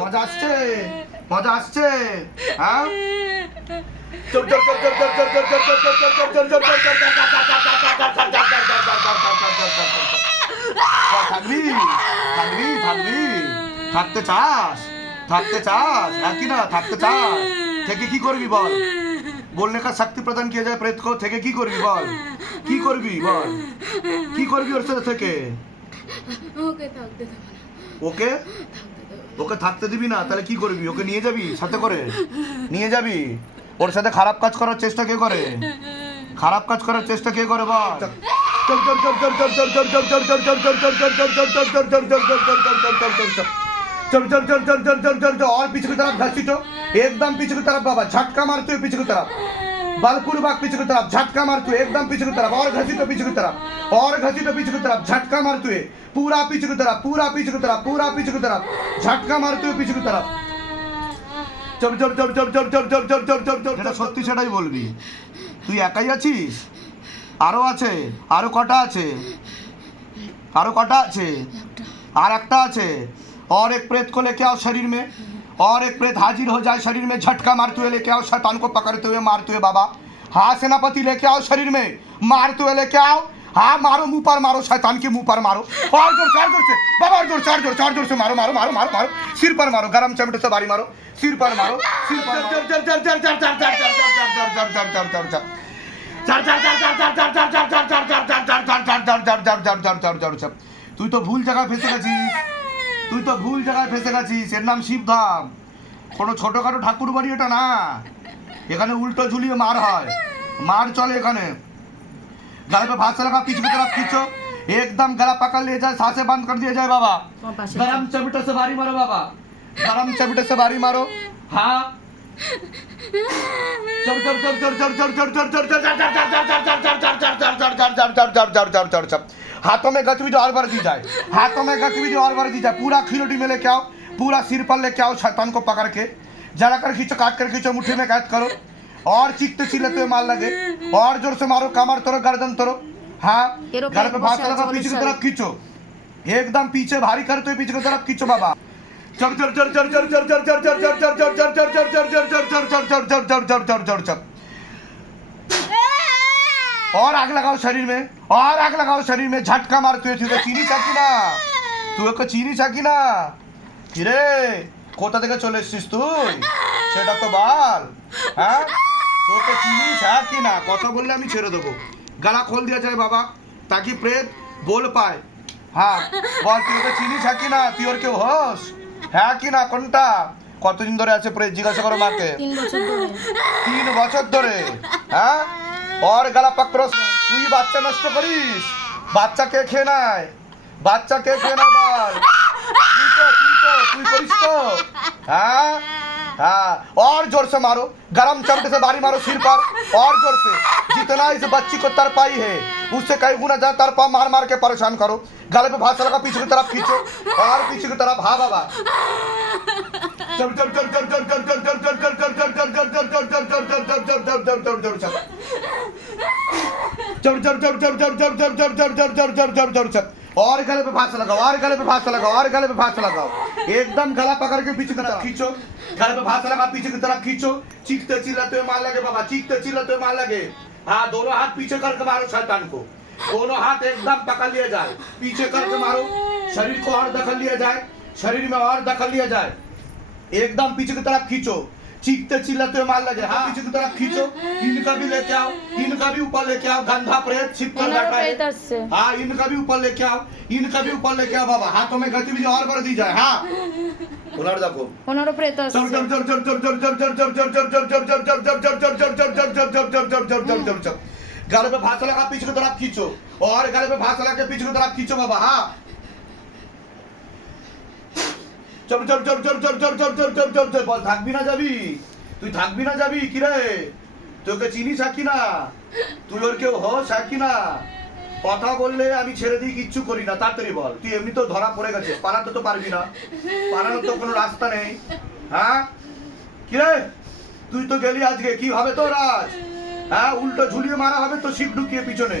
মজা আসছে, মজা আসছে, হ্যাঁ? থাকবি থাকবি থাকবি থাকতে চাস, থাকতে চাস, হ্যাঁ কি না? থাকতে চাস, থেকে কি করবি বল? बोलने का शक्ति प्रदान किया जाए प्रेत को, থেকে কি করবি বল? কি করবি বল? কি করবি ওর সাথে থেকে? ওকে থাকতে দেব না। ওকে ওকে থাকতে দিবি না, তাহলে কি করবি? ওকে নিয়ে যাবি সাথে করে? নিয়ে যাবি? ওর সাথে খারাপ কাজ করার চেষ্টা কে করে? খারাপ কাজ করার চেষ্টা কে করে বল? और पीछे की तरफ घसीटो, एकदम पीछे की तरफ बाबा, झटका मारते हुए पीछे की तरफ, बलपूर्वक पीछे की तरफ झटका मारते हुए एकदम पीछे की तरफ, और घसीटो पीछे की तरफ, और घसीटो पीछे की तरफ, झटका मारते हुए पूरा पीछे की तरफ, पूरा पीछे की तरफ, पूरा पीछे की तरफ, झटका मारते हुए पीछे की तरफ। চল চল চল চল চল চল চল চল চল চল চল, যেটা সত্যি সেটাই বলবি। তুই একাই আছিস? আরো আছে? আরো কটা আছে? আরো কটা আছে? আর একটা আছে। और एक प्रेत को लेके आओ शरीर में, और एक प्रेत हाजिर हो जाए शरीर में, झटका मारते हुए लेके आओ, शैतान को पकड़ते हुए मारते हुए बाबा। हाँ सेनापति लेके आओ शरीर में, मारते हुए लेके आओ। हाँ मारो, मुंह पर मारो, शैतान के मुंह पर मारो, और जोर चार जोर से बाबा, और जोर चार जोर से मारो मारो मारो मारो मारो, सिर पर मारो, गरम चमड़े से बारी मारो, सिर पर मारो, सिर पर তুই তো ভুল জায়গায় ফেসে গেছিস, তুই তো ভুল জায়গায় ফেসে গেছিস। এর নাম শিবধাম, কোনো ছোটখাটো ঠাকুর বাড়ি এটা না। এখানে উল্টো ঝুলিয়ে মার হয়, मार चले एखाने। गले पे फांस लगा, पीछे की तरफ खींचो, एकदम गला पकड़ लिया जाए, सांसें बंद कर दिया जाए बाबा। गरम चबीटे से बारी मारो बाबा, गरम चबीटे से बारी मारो। हाँ हाथों में गतिविधि और बढ़ दी जाए, हाथों में गतिविधि और बढ़ दी जाए। पूरा खिलोटी में लेके आओ, पूरा सिर पर लेके आओ, शैतान को पकड़ के जरा कर खींचो, काट कर खींचो, मुट्ठी में कैद करो और चीखते चिल्लाते हुए मार लगे, और जोर से मारो, कमर तोड़ो, गर्दन तोड़ो। हाँ गले पे फांस लगा, पीछे की तरफ खींचो, एकदम पीछे भारी करते हुए पीछे की तरफ खींचो बाबा। और आग लगाओ शरीर में, और आग लगाओ शरीर में, झटका मारते हुए। तुझे चीनी চাকি না, তুই ওকে চিনি চাকি না? কিরে কোথা থেকে চলে এসেছিস তুই? সেটা তো বল। হ্যাঁ তোকে চিনি চাকি না? কথা বললে আমি ছেড়ে দেবো। গলা खोल दिया जाए बाबा, ताकि प्रेत बोल पाए। हाँ বল, তুই ওকে চিনি চাকি না? তুই ওর কেউ হোস? হ্যাঁ কি না? কোনটা? কতদিন ধরে আছে প্রেত? জিজ্ঞাসা করো মাকে। 3 বছর ধরে। 3 বছর ধরে? হ্যাঁ और गला पकड़ो। তুই বাচ্চা নষ্ট করিস, বাচ্চা কে খেয়ে নেয়? বাচ্চা কে খেয়ে নেয় বল? তুই করিস তো? हाँ हाँ और जोर से मारो, गरम चमड़े से बारी मारो सिर पर, और जोर से। जितना इस बच्ची को तरपाई है उससे कई गुना ज्यादा तरपा मार मार के परेशान करो। गले पे फांस लगा, पीछे की तरफ खींचो, और पीछे की तरफ। हाँ बाबा और गले पे फांस लगाओ, और गले पे फांस लगाओ, और गले पे फांस लगाओ, एकदम गला पकड़ के पीछे की तरफ खींचो। गले पे फांस लगा, पीछे की तरफ खींचो, चीखते चिल्लाते हुए मार लगे बाबा, चीखते चिल्लाते हुए मार लगे। हाँ दोनों हाथ पीछे करके मारो शैतान को, दोनों हाथ एकदम पकड़ लिया जाए, पीछे करके मारो। शरीर को और दखल लिया जाए, शरीर में और दखल लिया जाए, एकदम पीछे की तरफ खींचो, चीखते चिल्लाते हुए मार लगे। हाँ पीछे की तरफ खींचो, इनका भी लेके आओ, इनका भी ऊपर लेके आओ, गंधा प्रेत छिप कर बैठा है। हाँ इनका भी ऊपर लेके आओ, इनका भी ऊपर लेके आओ बाबा। हाथों में गतिविधि और बढ़ दी जाए। हाँ उनार देखो, ওনারও প্রেত আছে। गले पे फांस लगा, पीछे की तरफ खींचो, और गले पे फांस लगा के पीछे की तरफ खींचो बाबा। हाँ চল চল চল চল চল চল চল চল চল চল চল বল, থাকবি না যাবি? তুই থাকবি না যাবি? কি রে তোকে চিনি সাকি না? তুই ওর কেউ হোস সাকি না? কথা বললে আমি ছেড়ে দিই, কিচ্ছু করি না। তাড়াতাড়ি বল, তুই এমনি তো ধরা পড়ে গেছিস, পালাতে তো পারবি না, পালানোর তো কোনো রাস্তা নেই। হ্যাঁ কি রে তুই তো গেলি আজকে, কি হবে তোর আজ? হ্যাঁ উল্টো ঝুলিয়ে মারা হবে তো, শিব ঢুকিয়ে পিছনে।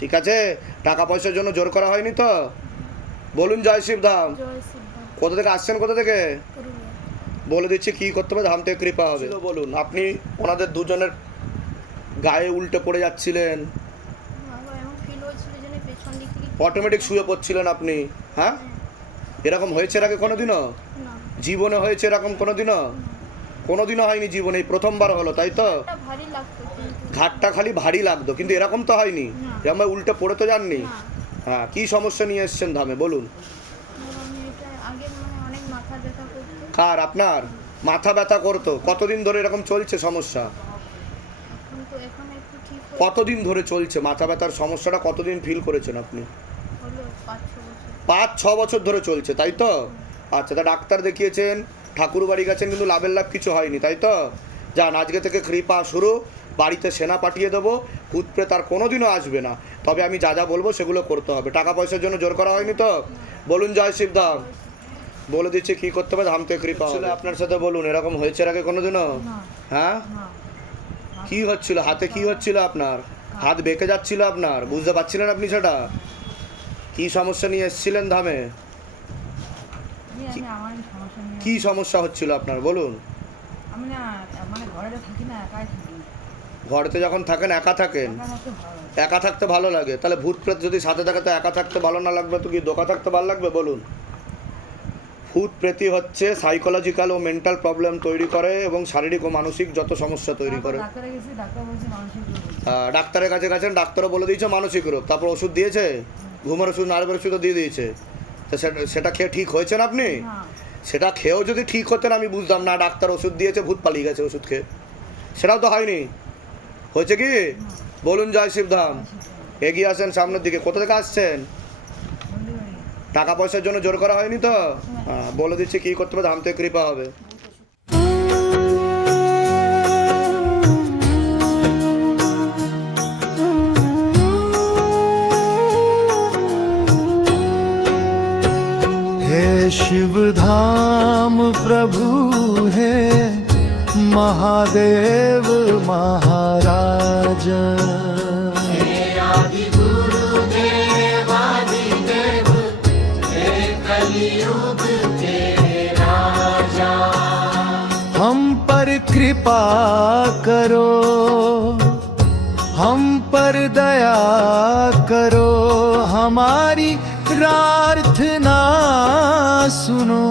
ঠিক আছে, টাকা পয়সার জন্য জোর করা হয়নি তো? বলুন জয় শিবধাম। জয় সিদ্ধা কোথা থেকে আসছেন, কোথা থেকে? পুরুলিয়া। বলে দিচ্ছি কি করতে হবে, ধাম থেকে কৃপা হবে। বলুন, আপনি ওনাদের দুজনের গায়ে উল্টে পড়ে যাচ্ছিলেন, বাবা এমন ফিল হয়েছিল যেন পেছন দিক থেকে অটোমেটিক শুয়ে পড়ছিলেন আপনি, হ্যাঁ? এরকম হয়েছে এর আগে কোনোদিনও? না জীবনে হয়েছে এরকম কোনোদিনও? কোনোদিনও হয়নি জীবনে, এই প্রথমবার হলো, তাই তো? একটা ভারী লাগতো কিন্তু ঘাটটা খালি ভারী লাগতো, কিন্তু এরকম তো হয়নি, না। এরকম উল্টে পড়ে তো যাননি। না। হ্যাঁ, কি সমস্যা নিয়ে এসেছেন ধামে বলুন? ধরো আমি এটা আগে মানে অনেক মাথা ব্যথা করতো, কার? আপনার মাথা ব্যথা করতো? কতদিন ধরে এরকম চলছে সমস্যা? এখন একটু ঠিক কতদিন ধরে চলছে মাথা ব্যথার সমস্যাটা? কতদিন ফিল করেছেন আপনি? হলো 5-6 বছর। 5-6 বছর ধরে চলছে, তাই তো? আচ্ছা, তা ডাক্তার দেখিয়েছেন, ঠাকুর বাড়ি গেছেন, কিন্তু লাভের লাভ কিছু হয়নি, তাই তো? যান, আজকে থেকে কৃপা শুরু, বাড়িতে সেনা পাঠিয়ে দেবো, ভূত প্রেত আর কোনোদিনও আসবে না। তবে আমি যা যা বলবো সেগুলো করতে হবে। টাকা পয়সার জন্য জোর করা হয়নি তো? বলুন জয় শিবধাম। বলে দিচ্ছি কি করতে হবে, ধাম থেকে কৃপা হবে। আপনার সাথে বলুন, এরকম হয়েছে এর আগে কোনোদিনও? হ্যাঁ, কি হচ্ছিল হাতে? কি হচ্ছিল আপনার? হাত বেঁকে যাচ্ছিল আপনার, বুঝতে পারছিলেন আপনি সেটা? কি সমস্যা নিয়ে এসেছিলেন ধামে? কি সমস্যা হচ্ছিল আপনার বলুন? আমি না মানে ঘরে থাকি না, একাই থাকি। ঘরেতে যখন থাকেন একা থাকেন? একা থাকতে ভালো লাগে। একা থাকতে ভালো লাগে? তাহলে ভূত প্রেত যদি সাথে থাকে তো একা থাকতে ভালো না লাগবে তো কি দোকা থাকতে ভালো লাগবে বলুন? ভূত প্রেতই হচ্ছে সাইকোলজিক্যাল ও মেন্টাল প্রবলেম তৈরি করে এবং শারীরিক ও মানসিক যত সমস্যা তৈরি করে। ডাক্তারে গেছি, ডাক্তার বলছে মানসিক রোগ হয়েছে। ডাক্তারের কাছে গেছেন, ডাক্তারও বলে দিয়েছে মানসিক রোগ, তারপর ওষুধ দিয়েছে, ঘুমের ওষুধ, নার্ভের ওষুধও দিয়ে দিয়েছে। তো সেটা খেয়ে ঠিক হয়েছেন আপনি? না, সেটা খেয়েও যদি ঠিক হতেন আমি বুঝতাম না, ডাক্তার ওষুধ দিয়েছে, ভূত পালিয়ে গেছে ওষুধ খেয়ে। সেটাও তো হয়নি, হয়েছে কি? বলুন জয় শিবধাম। এগিয়ে আসেন সামনের দিকে। কোথা থেকে আসছেন? হলদিবাড়ি। টাকা পয়সার জন্য জোর করা হয়নি তো? হ্যাঁ, বলে দিচ্ছি কি করতে হবে, ধাম থেকে কৃপা হবে। हे शिव धाम प्रभु है महादेव महाराज। हम पर कृपा करो, हम पर दया करो, हमारी प्रार्थना सुनो।